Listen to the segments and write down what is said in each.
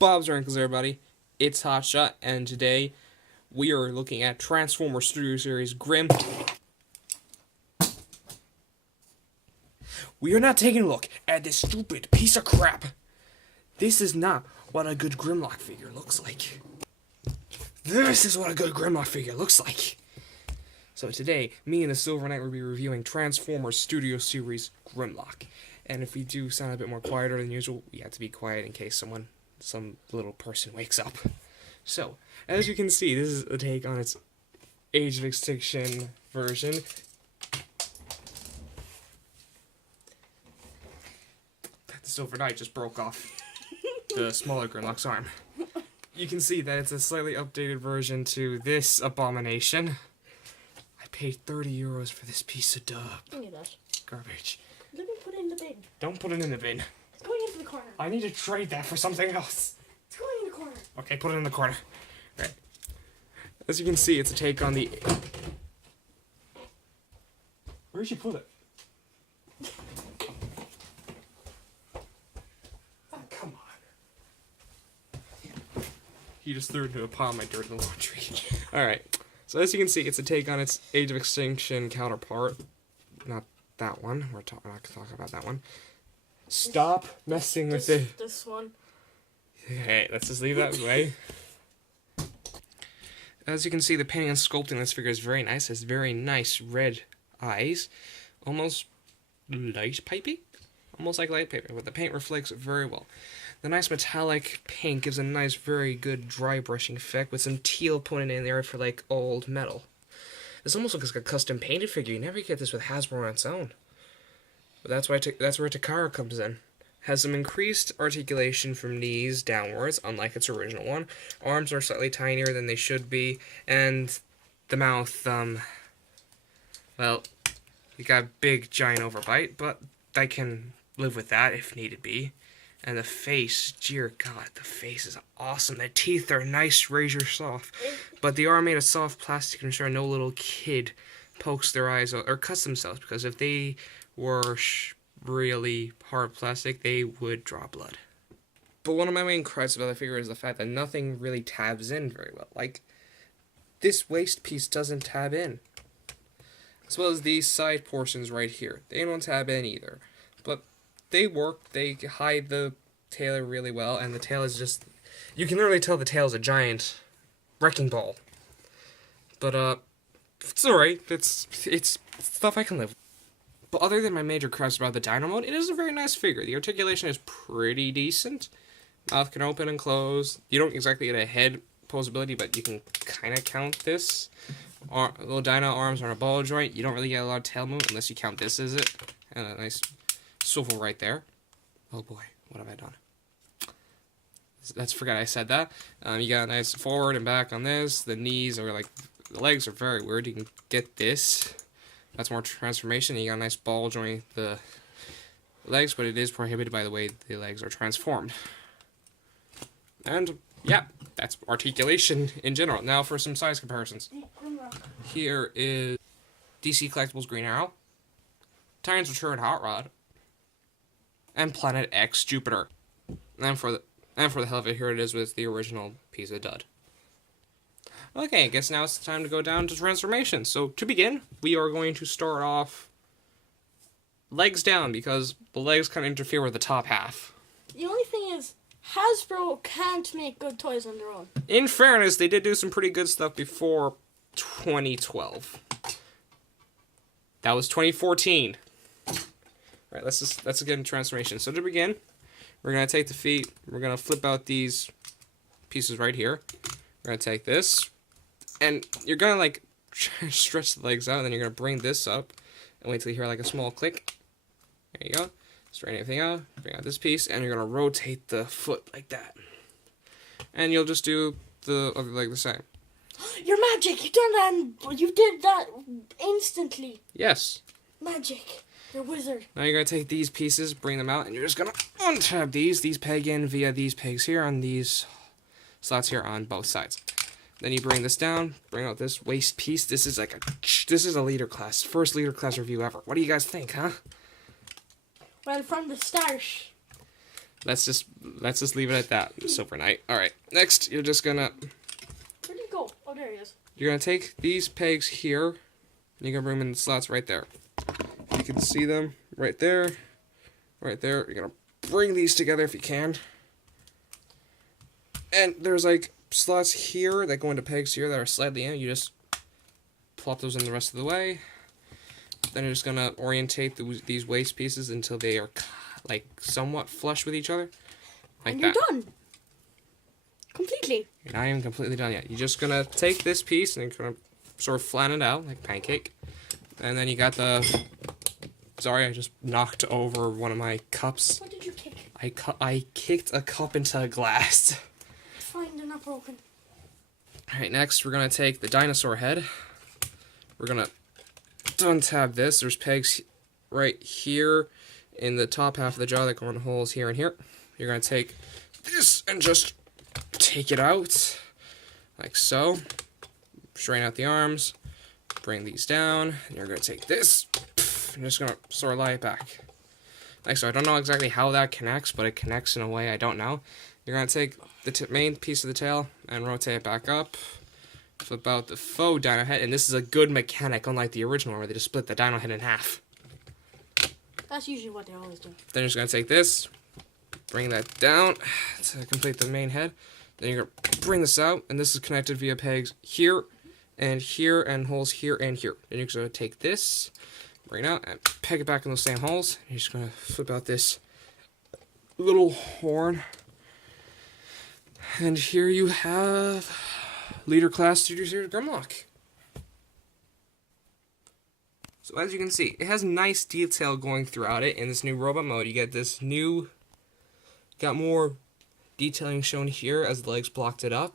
Bob's Wrinkles, everybody. It's HotShot, and today we are looking at Transformer Studio Series Grim. We are not taking a look at this stupid piece of crap. This is not what a good Grimlock figure looks like. This is what a good Grimlock figure looks like. So today, me and the Silver Knight will be reviewing Transformers Studio Series Grimlock. And if we do sound a bit more quieter than usual, we have to be quiet in case some little person wakes up. So, as you can see, this is a take on its Age of Extinction version. The Silver Knight just broke off the smaller Grimlock's arm. You can see that it's a slightly updated version to this abomination. I paid €30 for this piece of garbage. Let me put it in the bin. Don't put it in the bin. It's going into the corner. I need to trade that for something else. It's going in the corner. Okay, put it in the corner. Right. As you can see, it's a take on the... Where'd you put it? Oh, come on. He just threw it into a pile of my dirt in the laundry. Alright. So as you can see, it's a take on its Age of Extinction counterpart. Not that one. We're not going to talk about that one. Stop messing with it. This one. Okay, let's just leave that way. As you can see, the painting and sculpting of this figure is very nice. It has very nice red eyes. Almost light pipey? Almost like light paper, but the paint reflects it very well. The nice metallic paint gives a nice, very good dry brushing effect with some teal put in there for like old metal. This almost looks like a custom painted figure. You never get this with Hasbro on its own. But that's where Takara comes in. Has some increased articulation from knees downwards, unlike its original one. Arms are slightly tinier than they should be, and the mouth, well, you got a big, giant overbite, but I can live with that if needed be. And the face, dear God, the face is awesome. The teeth are nice, razor soft, but they are made of soft plastic to ensure no little kid pokes their eyes out or cuts themselves, because if they were really hard plastic, they would draw blood. But one of my main gripes about the figure is the fact that nothing really tabs in very well. Like, this waist piece doesn't tab in. As well as these side portions right here. They don't tab in either. But they work, they hide the tail really well, and the tail is just... You can literally tell the tail is a giant wrecking ball. But, it's alright. It's stuff I can live with. But other than my major critiques about the Dino mode, it is a very nice figure. The articulation is pretty decent. Mouth can open and close. You don't exactly get a head posability, but you can kind of count this. Little Dino arms are on a ball joint. You don't really get a lot of tail movement unless you count this as it. And a nice swivel right there. Oh boy, what have I done? Let's forget I said that. You got a nice forward and back on this. The knees are like... The legs are very weird. You can get this. That's more transformation. You got a nice ball joint the legs, but it is prohibited by the way the legs are transformed. And yeah, that's articulation in general. Now for some size comparisons. Here is DC Collectibles Green Arrow, Titans Return Hot Rod, and Planet X Jupiter. And for the hell of it, here it is with the original piece of dud. Okay, I guess now it's time to go down to transformation. So, to begin, we are going to start off legs down, because the legs kind of interfere with the top half. The only thing is, Hasbro can't make good toys on their own. In fairness, they did do some pretty good stuff before 2012. That was 2014. Alright, let's get into transformation. So, to begin, we're going to take the feet, we're going to flip out these pieces right here. We're going to take this. And you're going to, like, stretch the legs out, and then you're going to bring this up, and wait till you hear, like, a small click. There you go. Straighten everything out, bring out this piece, and you're going to rotate the foot like that. And you'll just do the other leg the same. You're magic! You did that instantly. Yes. Magic. You're a wizard. Now you're going to take these pieces, bring them out, and you're just going to untab these. These peg in via these pegs here on these slots here on both sides. Then you bring this down, bring out this waist piece. This is a leader class, first leader class review ever. What do you guys think, huh? Well, from the start. let's just leave it at that. Silver Knight. All right. Next, you're just gonna. Where'd he go? Oh, there he is. You're gonna take these pegs here, and you're gonna bring them in the slots right there. You can see them right there, right there. You're gonna bring these together if you can. And there's like slots here that go into pegs here that are slightly in. You just plop those in the rest of the way. Then you're just gonna orientate these waist pieces until they are like somewhat flush with each other. Like and you're that. done. Completely. You're not even completely done yet. You're just gonna take this piece and you're gonna sort of flatten it out like pancake. And then you got the. Sorry, I just knocked over one of my cups. What did you kick? I kicked a cup into a glass. It's fine, they're not broken. Alright, next we're gonna take the dinosaur head. We're gonna untab this. There's pegs right here in the top half of the jaw that go in holes here and here. You're gonna take this and just take it out like so. Straighten out the arms. Bring these down. And you're gonna take this. I'm just gonna sort of lie it back. Like so. I don't know exactly how that connects, but it connects in a way I don't know. You're gonna take the main piece of the tail and rotate it back up. Flip out the faux dino head, and this is a good mechanic, unlike the original where they just split the dino head in half. That's usually what they always do. Then you're just gonna take this, bring that down to complete the main head. Then you're gonna bring this out, and this is connected via pegs here, and holes here and here. Then you're just gonna take this, bring it out, and peg it back in those same holes. And you're just gonna flip out this little horn. And here you have Leader Class Studio Series Grimlock. So as you can see, it has nice detail going throughout it in this new robot mode. You get this new, got more detailing shown here as the legs blocked it up.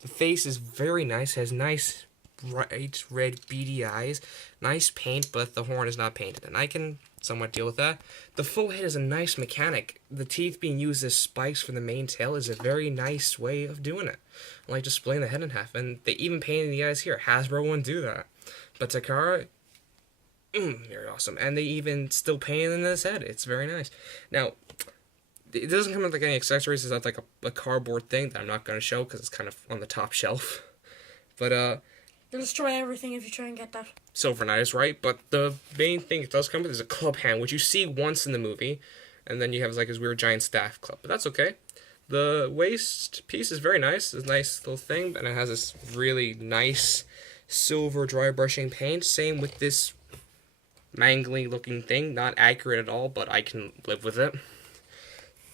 The face is very nice, has nice bright red beady eyes, nice paint, but the horn is not painted, and I can somewhat deal with that. The full head is a nice mechanic. The teeth being used as spikes for the main tail is a very nice way of doing it. I like just splitting the head in half, and they even painted the eyes here. Hasbro wouldn't do that, but Takara, very awesome. And they even still painted in this head. It's very nice. Now, it doesn't come with like any accessories. It's like a cardboard thing that I'm not going to show because it's kind of on the top shelf. But They'll destroy everything if you try and get that. Silver Knight is right, but the main thing it does come with is a club hand, which you see once in the movie, and then you have like his weird giant staff club. But that's okay. The waist piece is very nice. It's a nice little thing, and it has this really nice silver dry brushing paint. Same with this mangly looking thing. Not accurate at all, but I can live with it.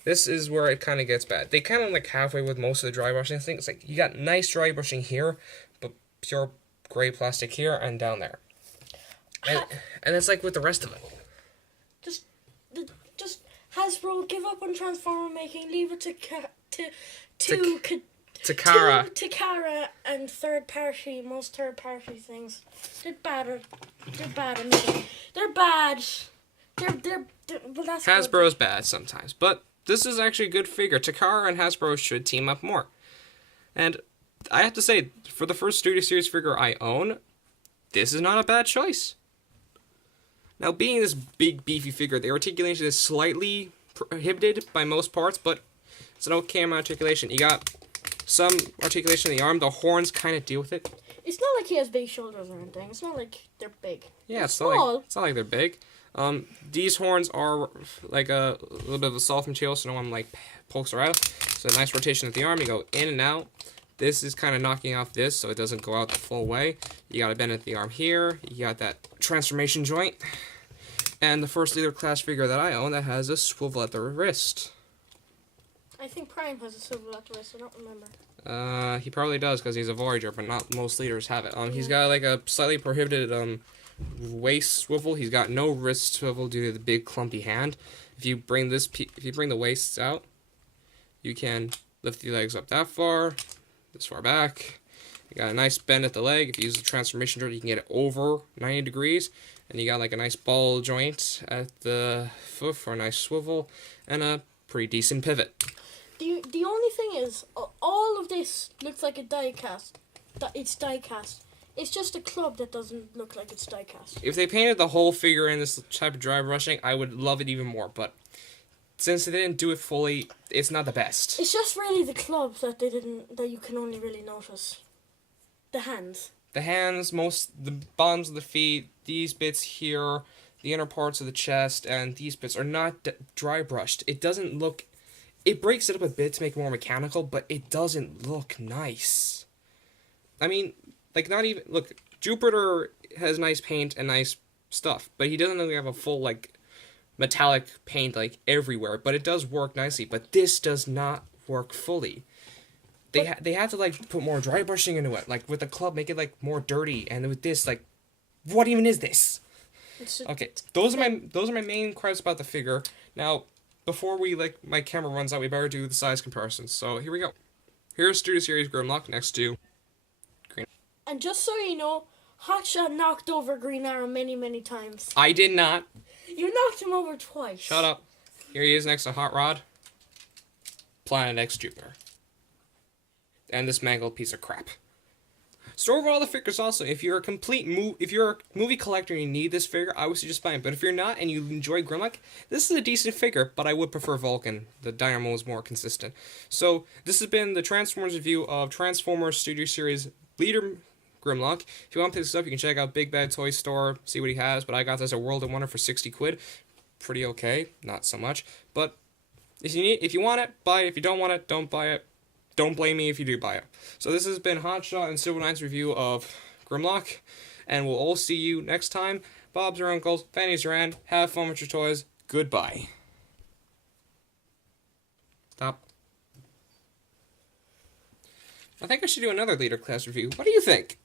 This is where it kind of gets bad. They kind of like halfway with most of the dry brushing things. Like you got nice dry brushing here, but pure gray plastic here and down there. And it's like with the rest of it. Just Hasbro, give up on Transformer making. Leave it to Takara and most third party things. They're bad. They're bad. They're bad. But that's Hasbro's bad sometimes, but this is actually a good figure. Takara and Hasbro should team up more. And I have to say, for the first Studio Series figure I own, this is not a bad choice. Now, being this big, beefy figure, the articulation is slightly prohibited by most parts, but it's an okay amount of articulation. You got some articulation in the arm. The horns kind of deal with it. It's not like he has big shoulders or anything. It's not like they're big. Yeah, it's small. not like they're big. These horns are like a little bit of a soft material, so no one like pokes her out. So a nice rotation of the arm. You go in and out. This is kind of knocking off this, so it doesn't go out the full way. You got a bend at the arm here. You got that transformation joint. And the first Leader Class figure that I own that has a swivel at the wrist. I think Prime has a swivel at the wrist. I don't remember. He probably does because he's a Voyager, but not most leaders have it. He's got like a slightly prohibited waist swivel. He's got no wrist swivel due to the big clumpy hand. If you bring the waists out, you can lift the legs up that far, this far back. You got a nice bend at the leg. If you use the transformation joint, you can get it over 90 degrees. And you got like a nice ball joint at the foot for a nice swivel and a pretty decent pivot. The only thing is, all of this looks like a die cast. It's die cast. It's just a club that doesn't look like it's die cast. If they painted the whole figure in this type of dry brushing, I would love it even more. But since they didn't do it fully, it's not the best. It's just really the club that they didn't, that you can only really notice. The hands. The hands, the bottoms of the feet, these bits here, the inner parts of the chest, and these bits are not dry brushed. It doesn't look... It breaks it up a bit to make it more mechanical, but it doesn't look nice. I mean, like, not even... Look, Jupiter has nice paint and nice stuff, but he doesn't really have a full, like, metallic paint, like, everywhere. But it does work nicely, but this does not work fully. They had to, like, put more dry brushing into it. Like, with the club, make it, like, more dirty. And with this, like, what even is this? Okay, those are my main gripes about the figure. Now, before my camera runs out, we better do the size comparisons. So, here we go. Here's Studio Series Grimlock next to Green. And just so you know, HotShot knocked over Green Arrow many, many times. I did not. You knocked him over twice. Shut up. Here he is next to Hot Rod. Planet X Jupiter. And this mangled piece of crap. So overall, the figures also, if you're a movie collector and you need this figure, I would suggest buying it. But if you're not and you enjoy Grimlock, this is a decent figure, but I would prefer Vulcan. The Dynamo is more consistent. So this has been the Transformers review of Transformers Studio Series Leader Grimlock. If you want to pick this up, you can check out Big Bad Toy Store, see what he has. But I got this at World of Wonder for 60 quid. Pretty okay, not so much. But if you want it, buy it. If you don't want it, don't buy it. Don't blame me if you do buy it. So this has been HotShot and Silver Knight's review of Grimlock, and we'll all see you next time. Bob's your uncles, Fanny's your aunt. Have fun with your toys. Goodbye. Stop. I think I should do another Leader Class review. What do you think?